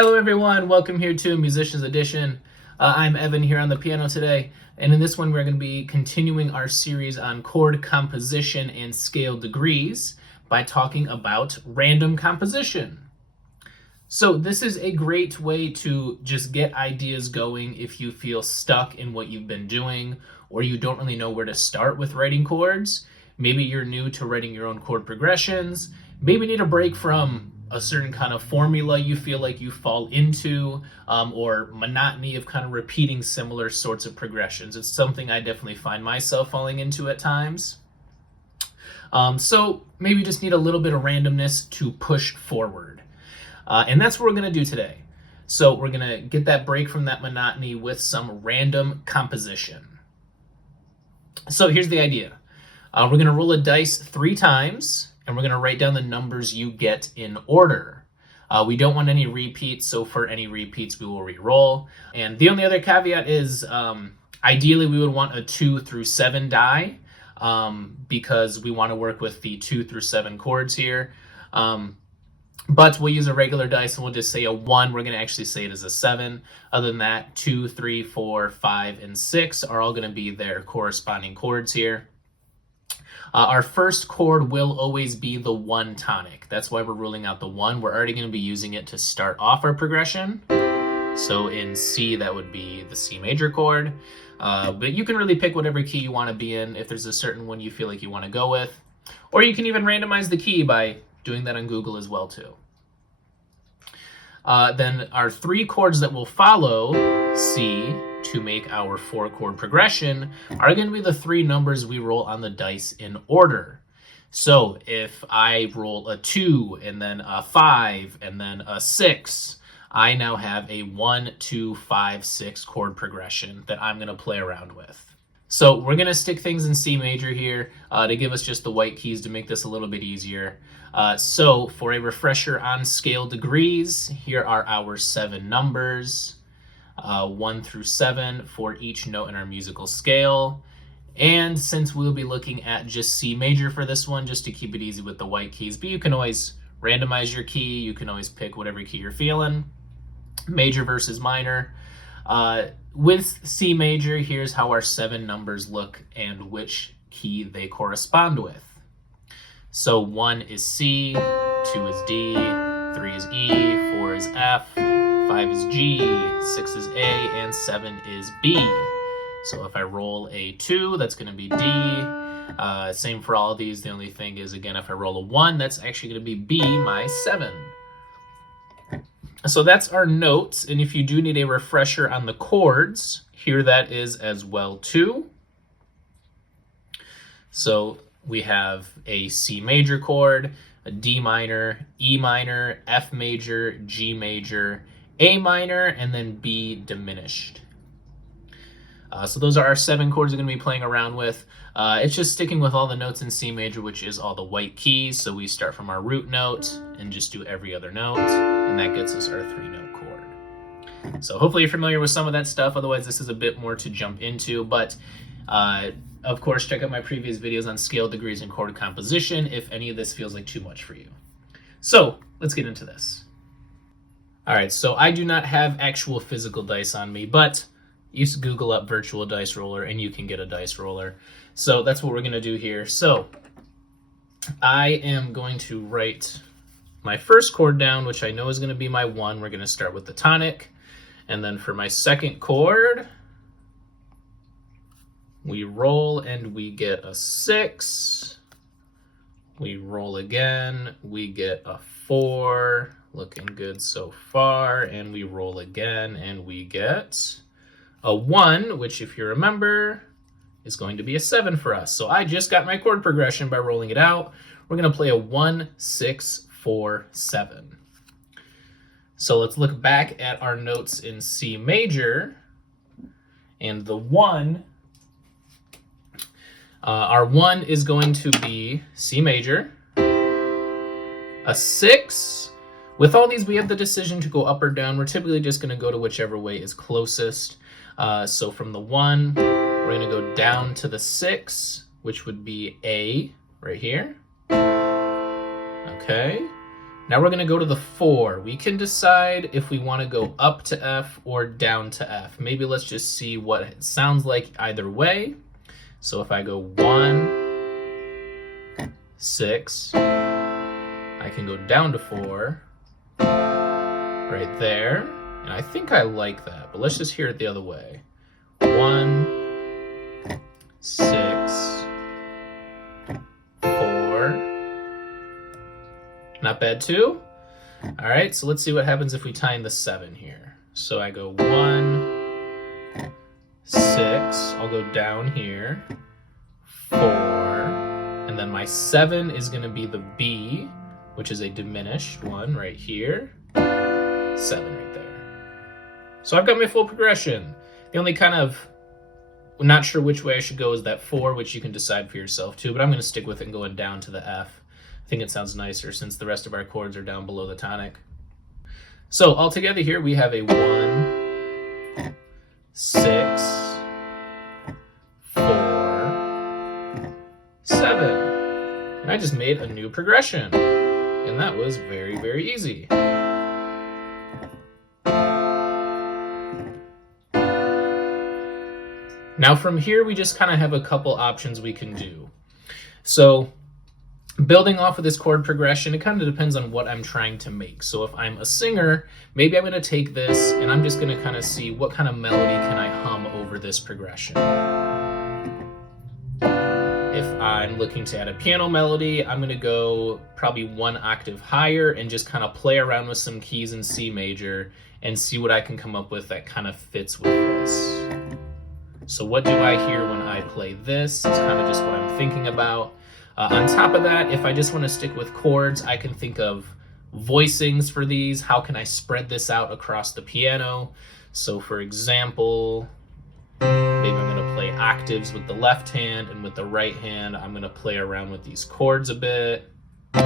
Hello everyone, welcome here to Musicians Edition. I'm Evan here on the piano today, and in this one we're going to be continuing our series on chord composition and scale degrees by talking about random composition. So this is a great way to just get ideas going if you feel stuck in what you've been doing or you don't really know where to start with writing chords. Maybe you're new to writing your own chord progressions, maybe need a break from a certain kind of formula you feel like you fall into, or monotony of kind of repeating similar sorts of progressions. It's something I definitely find myself falling into at times. So maybe you just need a little bit of randomness to push forward. And that's what we're going to do today. So we're going to get that break from that monotony with some random composition. So here's the idea. We're going to roll a dice 3 times, and we're going to write down the numbers you get in order. We don't want any repeats, so for any repeats, we will re-roll. And the only other caveat is, ideally, we would want a 2 through 7 die, because we want to work with the 2 through 7 chords here. But we'll use a regular dice, and we'll just say a 1. We're going to actually say it as a 7. Other than that, 2, 3, 4, 5, and 6 are all going to be their corresponding chords here. Our first chord will always be the 1 tonic. That's why we're ruling out the 1. We're already going to be using it to start off our progression. So in C, that would be the C major chord. But you can really pick whatever key you want to be in if there's a certain one you feel like you want to go with. Or you can even randomize the key by doing that on Google as well too. Then our 3 chords that will follow C to make our 4 chord progression are going to be the 3 numbers we roll on the dice in order. So if I roll a 2 and then a 5 and then a 6, I now have a 1, 2, 5, 6 chord progression that I'm going to play around with. So we're going to stick things in C major here to give us just the white keys to make this a little bit easier. So for a refresher on scale degrees, here are our 7 numbers, 1 through 7 for each note in our musical scale. And since we'll be looking at just C major for this one, just to keep it easy with the white keys, but you can always randomize your key. You can always pick whatever key you're feeling, major versus minor. With C major, here's how our 7 numbers look and which key they correspond with. So 1 is C, 2 is D, 3 is E, 4 is F, 5 is G, 6 is A, and 7 is B. So if I roll a 2, that's going to be D. Same for all of these. The only thing is, again, if I roll a 1, that's actually going to be B, my 7. So that's our notes, and if you do need a refresher on the chords, here that is as well too. So we have a C major chord, a D minor, E minor, F major, G major, A minor, and then B diminished. So those are our 7 chords we're going to be playing around with. It's just sticking with all the notes in C major, which is all the white keys. So we start from our root note and just do every other note, and that gets us our 3-note chord. So hopefully you're familiar with some of that stuff. Otherwise, this is a bit more to jump into. But of course, check out my previous videos on scale degrees and chord composition if any of this feels like too much for you. So let's get into this. All right, so I do not have actual physical dice on me, but you just Google up virtual dice roller and you can get a dice roller. So that's what we're going to do here. So I am going to write my first chord down, which I know is going to be my 1. We're going to start with the tonic. And then for my second chord, we roll and we get a 6. We roll again, we get a 4. Looking good so far. And we roll again and we get a 1, which if you remember is going to be a 7 for us. So I just got my chord progression by rolling it out. We're going to play a 1, 6, 4, 7. So let's look back at our notes in C major. And the 1, our 1 is going to be C major. A 6, with all these we have the decision to go up or down. We're typically just going to go to whichever way is closest. So from the 1, we're going to go down to the 6, which would be A right here. Okay. Now we're going to go to the 4. We can decide if we want to go up to F or down to F. Maybe let's just see what it sounds like either way. So if I go 1, 6, I can go down to 4 right there. And I think I like that, but let's just hear it the other way. 1, 6, 4. Not bad too. All right, so let's see what happens if we tie in the 7 here. So I go 1, 6, I'll go down here, 4, and then my 7 is gonna be the B, which is a diminished one right here, 7 right there. So I've got my full progression. The only kind of, I'm not sure which way I should go is that 4, which you can decide for yourself too, but I'm gonna stick with it and going down to the F. I think it sounds nicer since the rest of our chords are down below the tonic. So all together here we have a 1, 6, 4, 7. And I just made a new progression. And that was very, very easy. Now from here we just kind of have a couple options we can do. So building off of this chord progression, it kind of depends on what I'm trying to make. So if I'm a singer, maybe I'm going to take this and I'm just going to kind of see what kind of melody can I hum over this progression. If I'm looking to add a piano melody, I'm going to go probably 1 octave higher and just kind of play around with some keys in C major and see what I can come up with that kind of fits with this. So what do I hear when I play this? It's kind of just what I'm thinking about. On top of that, if I just want to stick with chords, I can think of voicings for these. How can I spread this out across the piano? So for example, maybe I'm going to play octaves with the left hand, and with the right hand, I'm going to play around with these chords a bit. And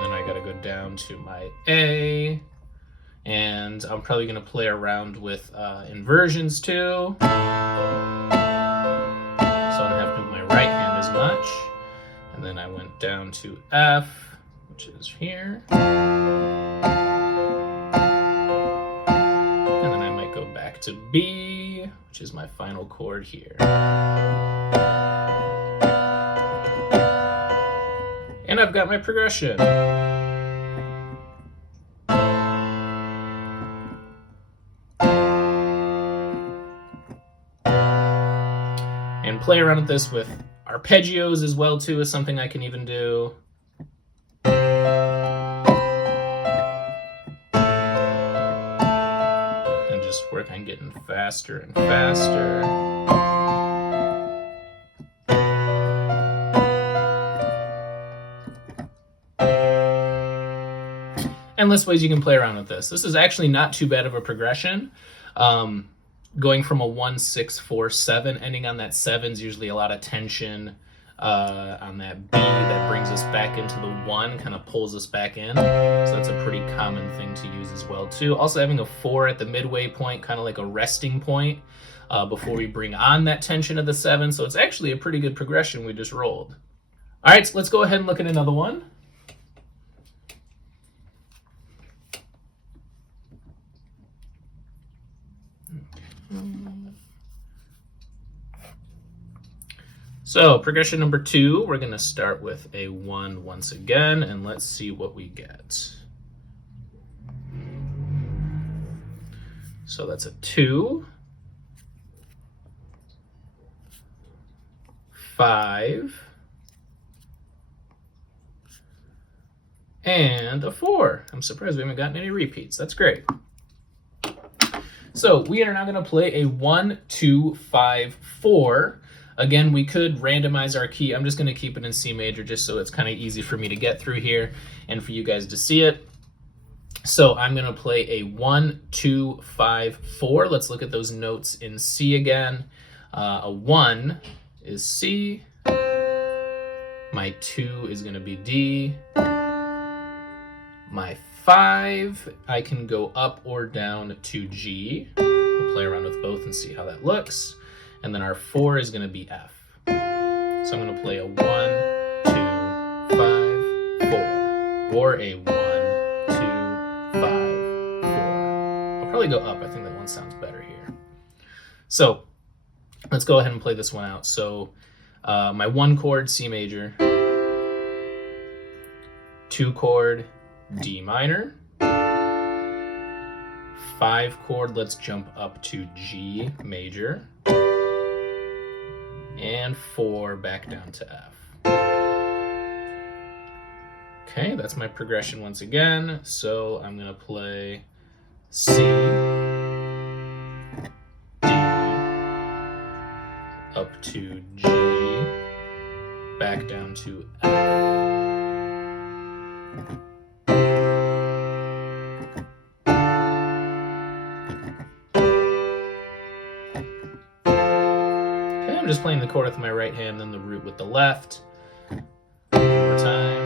then I got to go down to my A. And I'm probably going to play around with inversions too. Right hand as much, and then I went down to F, which is here, and then I might go back to B, which is my final chord here, and I've got my progression. And play around with this with arpeggios as well too is something I can even do. And just work on getting faster and faster. Endless ways you can play around with this. This is actually not too bad of a progression. Going from a 1, 6, 4, 7, ending on that 7 is usually a lot of tension on that B that brings us back into the 1, kind of pulls us back in. So that's a pretty common thing to use as well too. Also having a 4 at the midway point, kind of like a resting point before we bring on that tension of the 7. So it's actually a pretty good progression we just rolled. All right, so let's go ahead and look at another one. So progression number 2, we're going to start with a 1 once again, and let's see what we get. So that's a 2, 5, and a 4. I'm surprised we haven't gotten any repeats. That's great. So we are now going to play a 1, 2, 5, 4. Again, we could randomize our key. I'm just going to keep it in C major just so it's kind of easy for me to get through here and for you guys to see it. So I'm going to play a 1, 2, 5, 4. Let's look at those notes in C again. A 1 is C. My 2 is going to be D. My 5, I can go up or down to G. We'll play around with both and see how that looks. And then our 4 is going to be F. So I'm going to play a 1, 2, 5, 4, or a 1, 2, 5, 4. I'll probably go up. I think that one sounds better here. So let's go ahead and play this one out. So my 1 chord, C major, 2 chord, D minor, 5 chord, let's jump up to G major, and 4 back down to F. Okay, that's my progression once again. So I'm going to play C, D, up to G, back down to F. Okay, I'm just playing the chord with my right hand, then the root with the left. One more time.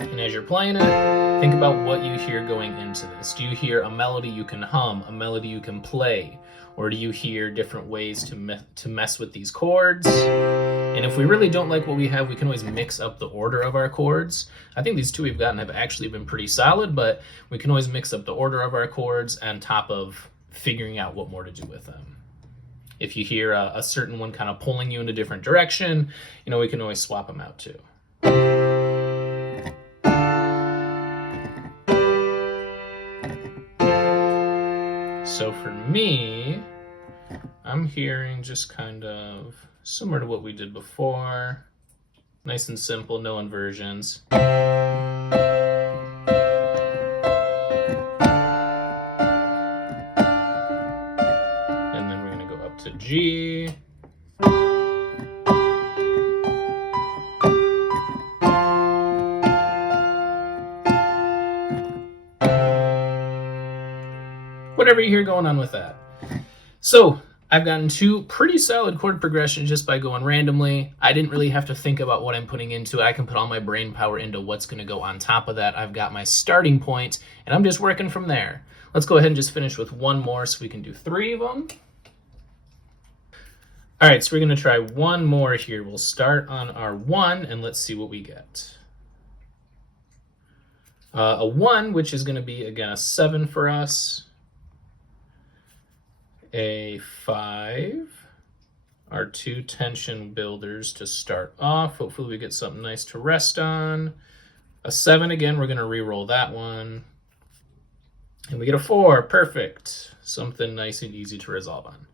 And as you're playing it, think about what you hear going into this. Do you hear a melody you can hum, a melody you can play, or do you hear different ways to mess with these chords? And if we really don't like what we have, we can always mix up the order of our chords. I think these 2 we've gotten have actually been pretty solid, but we can always mix up the order of our chords on top of figuring out what more to do with them. If you hear a certain one kind of pulling you in a different direction, we can always swap them out too. So for me, I'm hearing just kind of similar to what we did before. Nice and simple, no inversions. And then we're going to go up to G. Whatever you hear going on with that. So I've gotten 2 pretty solid chord progressions just by going randomly. I didn't really have to think about what I'm putting into it. I can put all my brain power into what's going to go on top of that. I've got my starting point, and I'm just working from there. Let's go ahead and just finish with one more so we can do 3 of them. All right, so we're going to try one more here. We'll start on our 1, and let's see what we get. A 1, which is going to be, again, a 7 for us. A 5, our 2 tension builders to start off. Hopefully we get something nice to rest on. A 7 again, we're going to re-roll that one. And we get a 4, perfect. Something nice and easy to resolve on.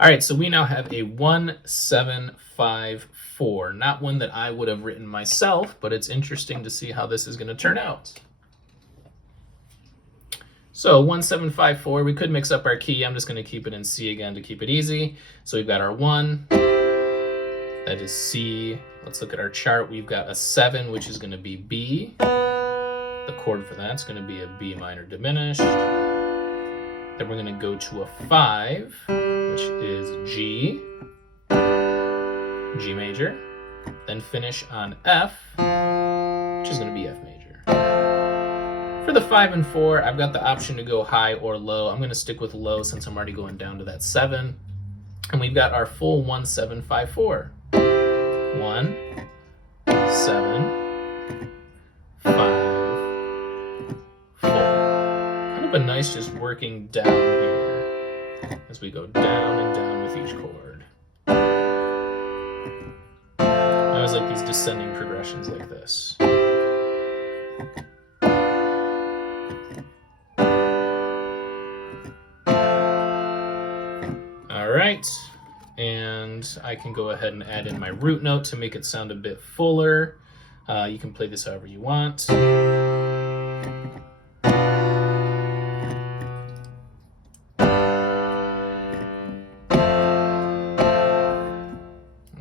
All right, so we now have a 1, 7, 5, 4. Not one that I would have written myself, but it's interesting to see how this is going to turn out. So 1, 7, 5, 4, we could mix up our key. I'm just going to keep it in C again to keep it easy. So we've got our 1, that is C. Let's look at our chart. We've got a 7, which is going to be B. The chord for that's going to be a B minor diminished. Then we're going to go to a 5, which is G, G major. Then finish on F, which is going to be F major. For the 5 and 4, I've got the option to go high or low. I'm going to stick with low since I'm already going down to that 7. And we've got our full 1, 7, 5, 4. 1, 7, 5, 4. Kind of a nice just working down here as we go down and down with each chord. I always like these descending progressions like this. All right, and I can go ahead and add in my root note to make it sound a bit fuller. You can play this however you want.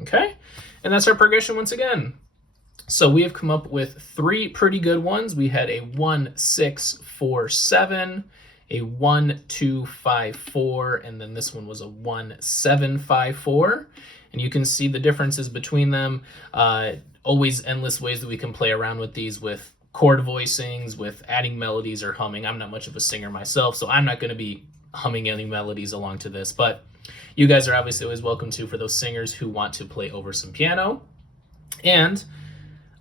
Okay, and that's our progression once again. So we have come up with 3 pretty good ones. We had a 1, 6, 4, 7, a 1, 2, 5, 4, and then this one was a 1, 7, 5, 4. And you can see the differences between them. Always endless ways that we can play around with these, with chord voicings, with adding melodies or humming. I'm not much of a singer myself, so I'm not going to be humming any melodies along to this, but You guys are obviously always welcome to for those singers who want to play over some piano. And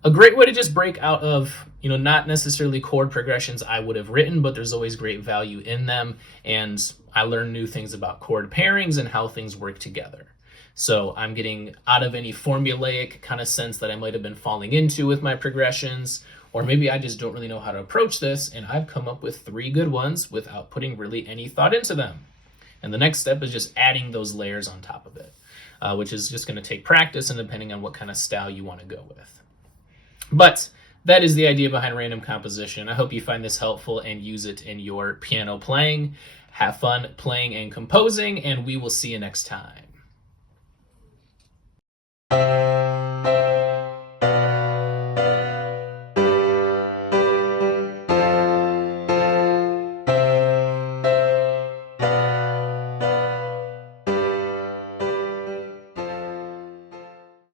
a great way to just break out of, not necessarily chord progressions I would have written, but there's always great value in them. And I learn new things about chord pairings and how things work together. So I'm getting out of any formulaic kind of sense that I might have been falling into with my progressions, or maybe I just don't really know how to approach this, and I've come up with 3 good ones without putting really any thought into them. And the next step is just adding those layers on top of it, which is just going to take practice and depending on what kind of style you want to go with. But that is the idea behind random composition. I hope you find this helpful and use it in your piano playing. Have fun playing and composing, and we will see you next time.